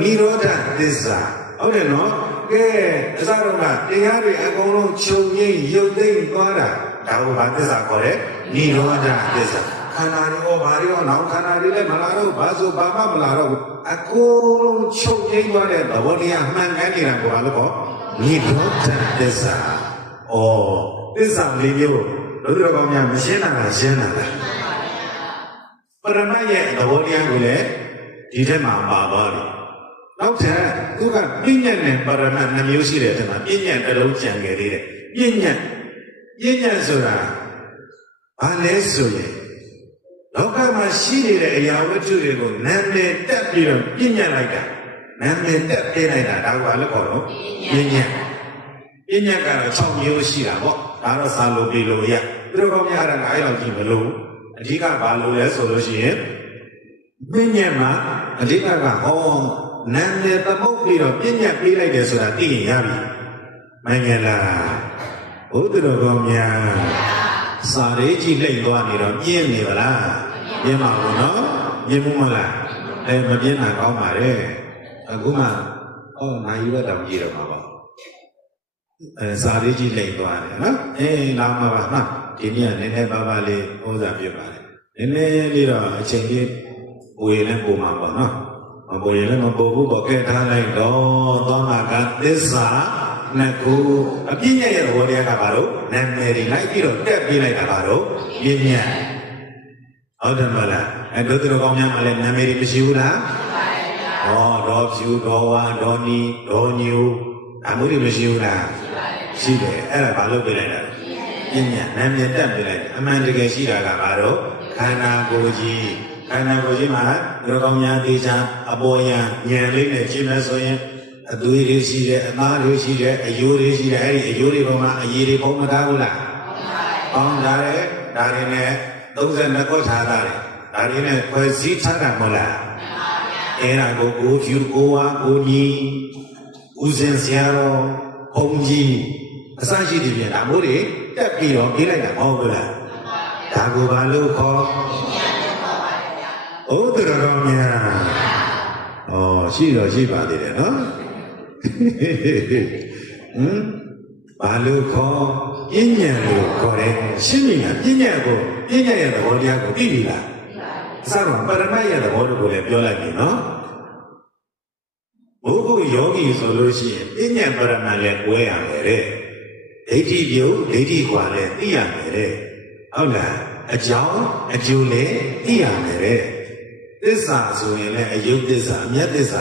နိရောဓသစ္စာဟုတ်တယ်နော်ကဲအစတော့ကတရားတွေအကုန်လုံးချုပ်ငိမ့်ရုပ်သိမ်းသွားတာဒါကိုဘာသစ္စာခေါ်လဲနိရောဓသစ္စာခန္ဓာတွေဘာတွေရောနောက်ခန္ဓာတွေလည်းမလာတော့ဘာဆိုဘာမှမလာတော့ဘူးအကုန်လုံးချုပ်ငိမ့်သွားတဲ့သဘောတရားမှန်ကန်နေတာကိုဘာလို့ခေါ်နိရောဓသစ္စာသစ္စာလေးမျိုးတို့တော်ကောင်းများမရှင်းတာလားရှင်းတာလားပရမတ်ရဲ့သဘောတရားကိုလည်းဒီထက်မှာပါသွားတယ်နောက်ထပ်သူကပြဉ္ညာနဲ့ပရမတ်နှမျိုးရှိတဲ့အဲ့မှာပြဉ္ညာတစ်လုံးကြံခဲ့သေးတယ်ပြဉ္ညာဆိုတာဘာလဲဆိုရင်လောကမှာရှိနေတဲ့အရာဝတ္ထုတွေကိုနာမည်တက်ပြီးတော့ပြဉ္ညာလိုက်တာနာမည်တက်ပေးလိုက်တာဒါကလည်းခေါ်တော့ပြဉ္ညာကတော့6မျိုးရှိတာပေါ့ဒါတော့စာလို့ပြီးလို့ရသူတို့ကောင်းများတာ9လောက်ကြည့်မလို့အဓိကဘာလို့လဲဆိုလို့ရှိရင်ပြဉ္ညာမှာအဓိကကနာမည်သမုတ်ပြီးတော့ပြဉ္ညာပေးလိုက်တယ်ဆိုတာသိရင်ရပြီမင်္ဂလာဘုသူတော်ကောင်းများစာရေးကြည့်လိုက်သွားနေတော့ပြင်းနေပါလားပြင်းပါဘူးနော်ပြင်းမှုမလားမပြင်းတာကောင်းပါတယ်အခုမှနိုင်ရွက်တော့ကြည့်တော့မှာပါစာရေးကြည့်လိုက်သွားတယ်နော်လာမှာပါနော်ဒီနေ့ကနည်းနည်းပါးပါးလေးဥစားပြပါတယ်နည်းနည်းလေးတော့အချိန်လေးဝေလည်းပုံမှာပေါ့နော်မပေါ်ရင်လည်းမပေါ်ဘူးပေါ့ကဲထားလိုက်တော့သောနာကသစ္စာနှစ်ခုအပြည့်ရဲ့သဘောတရားကဘာလို့နာမည်တွေလိုက်ပြီးတော့တက်ပြီးလိုက်တာဘာလို့ပြည့်ညံ့ဟုတ်တယ်မလားတို့တော်ကောင်းများမှလည်းနာမည်တွေမရှိဘူးလားဒေါ်ဖြူဒေါ်ဝါဒေါ်နီဒေါ်ညူအမှုတွေမရှိဘူးလားရှိတယ်အဲ့ဒါဘာလို့ပြလိုက်တာပြည့်ညံ့နာမည်တက်ပြီးလိုက်အမှန်တကယ်ရှိတာကဘာလို့ခန္ဓာကိုယ်ကြီးခန္ဓာကိုယ်ကြီးမှာတို့ကောင်းများသေးချာအပေါ်ယံဉာဏ်လေးနဲ့ရှင်းမယ်ဆိုရင်အသွေးတွေရှိတယ်အသားတွေရှိတယ်အယိုးတွေရှိတယ်အဲ့ဒီအယိုးတွေပေါ်မှာအရည်တွေပုံမထားဘူးလားပေါင်းထားတယ်ဒါတွေနဲ့32ခွက်ထားတာတယ်ဒါတွေနဲ့ခွဲစည်းထားတာမဟုတ်လားအဲ့ဒါကိုကိုဖြူကိုဝါကိုကြီးဦးစင်ဆရာတော်ဘုံကြီးအစရှိတယ်ပြန်ဒါမို့တွေတက်ပြီးတော့ပြေးလိုက်တာမဟုတ်ဘူးလားဒါကိုဘာလို့ခေါ်ဥဒရတော်များရှိတော့ရှိပါသေးတယ်နော်ဘာလို့ခေါ်ပညာလို့ခေါ်တယ်ရှင်းနေတာပညာရဲ့သဘောတရားကိုသိပြီလားအစတော့ပရမတ်ရဲ့သဘောကိုလည်းပြောလိုက်ပြီနော်ဘုဟုယောဂီဆိုလို့ရှိရင်ပညာပရမတ်လည်းကွဲရမယ်တဲ့ဒိဋ္ဌိပြုတ်ဒိဋ္ဌိကွာလည်းသိရမယ်တဲ့ဟုတ်လားအကြောင်းအကျိုးလည်းသိရမယ်တဲ့သစ္စာဆိုရင်လည်းအယုတ်သစ္စာအမြတ်သစ္စာ